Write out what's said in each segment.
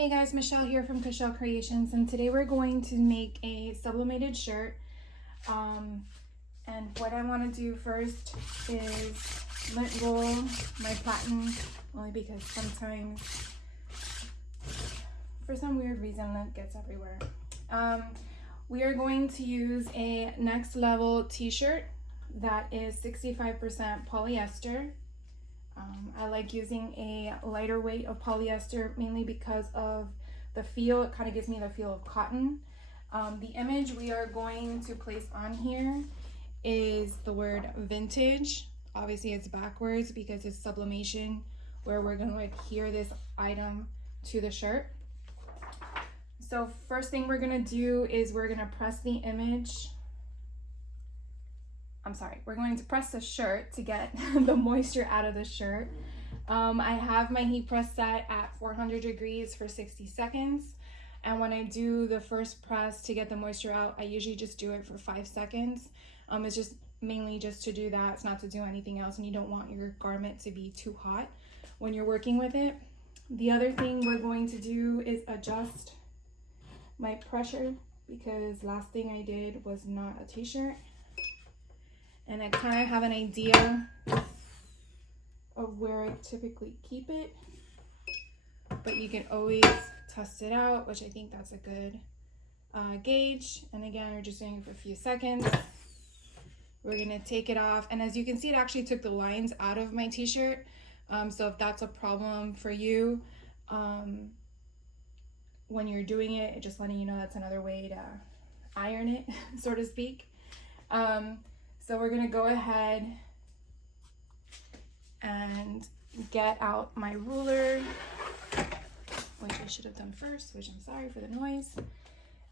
Hey guys, Michelle here from Michelle Creations, and today we're going to make a sublimated shirt. And what I want to do first is lint roll my platen, only because sometimes, for some weird reason, lint gets everywhere. We are going to use a next level t-shirt that is 65% polyester. I like using a lighter weight of polyester mainly because of the feel. It kind of gives me the feel of cotton. The image we are going to place on here is the word vintage. Obviously it's backwards because it's sublimation, where we're going to adhere this item to the shirt. So first thing we're going to do is we're going to press the image. We're going to press the shirt to get the moisture out of the shirt. I have my heat press set at 400 degrees for 60 seconds. And when I do the first press to get the moisture out, I usually just do it for 5 seconds. It's just mainly just to do that. It's not to do anything else, and you don't want your garment to be too hot when you're working with it. The other thing we're going to do is adjust my pressure, because last thing I did was not a t-shirt. And I kind of have an idea of where I typically keep it, but you can always test it out, which I think that's a good gauge. And again, we're just doing it for a few seconds. We're gonna take it off, and as you can see, it actually took the lines out of my t-shirt. So if that's a problem for you when you're doing it, just letting you know that's another way to iron it, so to speak. So we're gonna go ahead and get out my ruler, which I should have done first, which I'm sorry for the noise.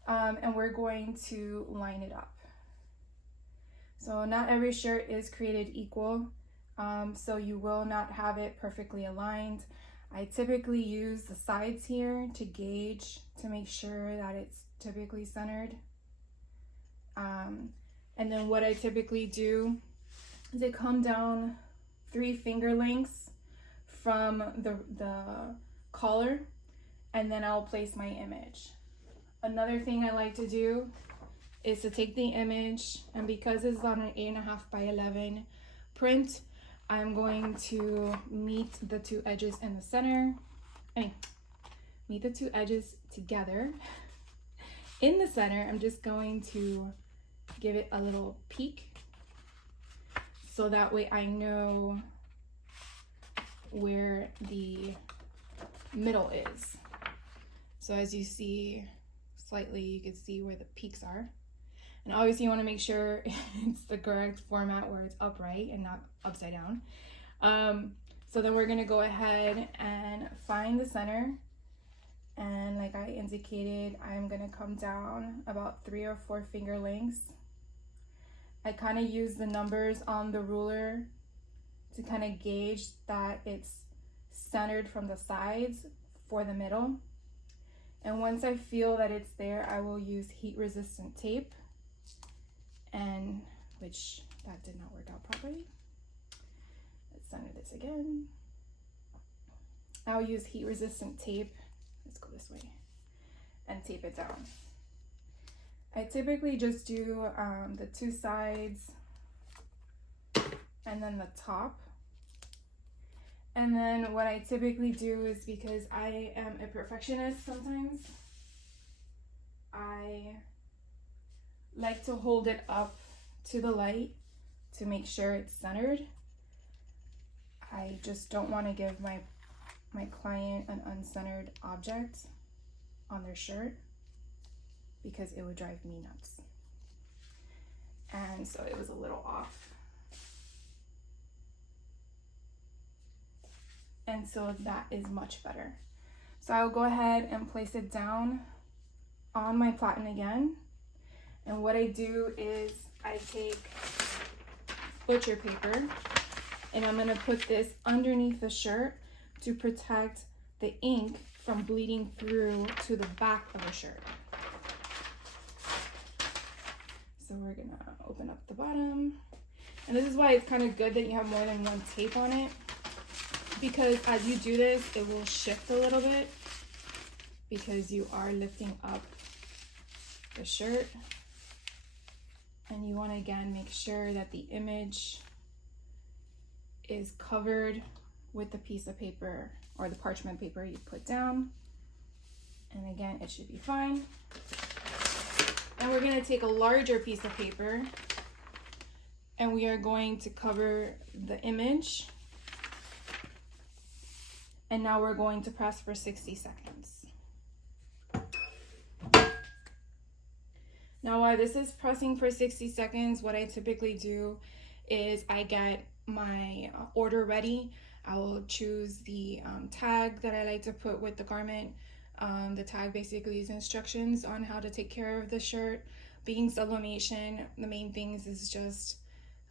And we're going to line it up. So not every shirt is created equal, so you will not have it perfectly aligned. I typically use the sides here to gauge, to make sure that it's typically centered. And then what I typically do is I come down 3 finger lengths from the collar, and then I'll place my image. Another thing I like to do is to take the image, and because it's on an 8.5 by 11 print, I'm going to meet the 2 edges in the center. Meet the 2 edges together. In the center, I'm just going to give it a little peek, so that way I know where the middle is. So as you see slightly, you can see where the peaks are. And obviously you want to make sure it's the correct format where it's upright and not upside down. So then we're going to go ahead and find the center. And like I indicated, I'm going to come down about 3 or 4 finger lengths. I kind of use the numbers on the ruler to kind of gauge that it's centered from the sides for the middle. And once I feel that it's there, I will use heat resistant tape, and which that did not work out properly. Let's center this again. I'll use heat resistant tape. Let's go this way and tape it down. I typically just do the 2 sides and then the top. And then what I typically do is, because I am a perfectionist sometimes, I like to hold it up to the light to make sure it's centered. I just don't want to give my client an uncentered object on their shirt, because it would drive me nuts. And so it was a little off. And so that is much better. So I'll go ahead and place it down on my platen again. And what I do is I take butcher paper, and I'm gonna put this underneath the shirt to protect the ink from bleeding through to the back of the shirt. So we're gonna open up the bottom. And this is why it's kind of good that you have more than one tape on it, because as you do this, it will shift a little bit. because you are lifting up the shirt. And you want to again make sure that the image is covered with the piece of paper or the parchment paper you put down. And again, it should be fine. And we're going to take a larger piece of paper and we are going to cover the image. And now we're going to press for 60 seconds. Now while this is pressing for 60 seconds, what I typically do is I get my order ready. I will choose the tag that I like to put with the garment. The tag basically is instructions on how to take care of the shirt. Being sublimation, the main things is just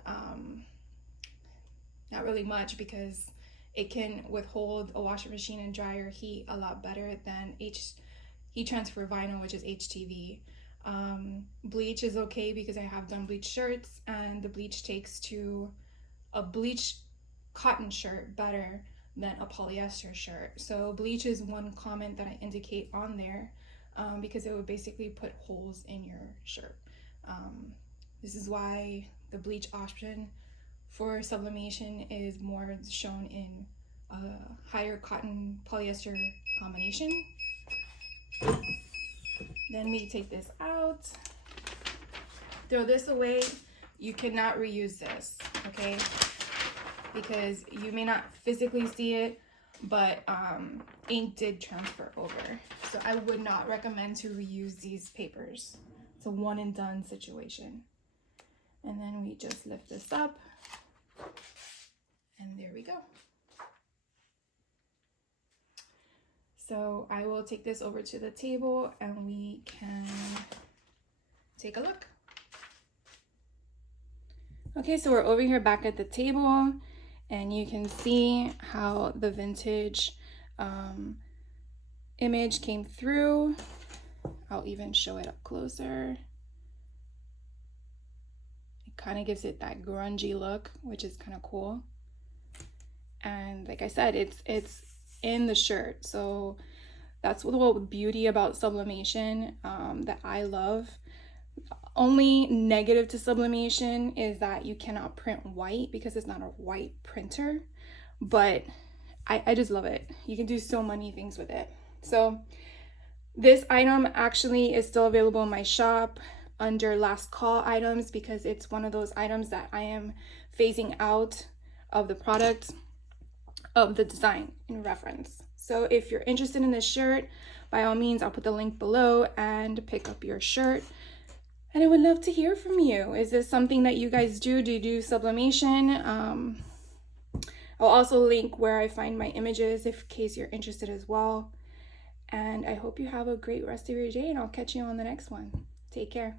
not really much, because it can withhold a washing machine and dryer heat a lot better than heat transfer vinyl, which is HTV. Bleach is okay because I have done bleach shirts, and the bleach takes to a bleach cotton shirt better than a polyester shirt. So bleach is one comment that I indicate on there, because it would basically put holes in your shirt. This is why the bleach option for sublimation is more shown in a higher cotton polyester combination. Then we take this out, throw this away. You cannot reuse this, okay? Because you may not physically see it, but ink did transfer over. So I would not recommend to reuse these papers. It's a one and done situation. And then we just lift this up, and there we go. So I will take this over to the table and we can take a look. Okay, so we're over here back at the table, and you can see how the vintage image came through. I'll even show it up closer. It kind of gives it that grungy look, which is kind of cool. And like I said, it's in the shirt, so that's the beauty about sublimation that I love. Only negative to sublimation is that you cannot print white because it's not a white printer, but I just love it. You can do so many things with it. So this item actually is still available in my shop under last call items, because it's one of those items that I am phasing out of the product, of the design in reference. So if you're interested in this shirt, by all means, I'll put the link below and pick up your shirt. And I would love to hear from you. Is this something that you guys do? Do you do sublimation? I'll also link where I find my images in case you're interested as well. And I hope you have a great rest of your day, and I'll catch you on the next one. Take care.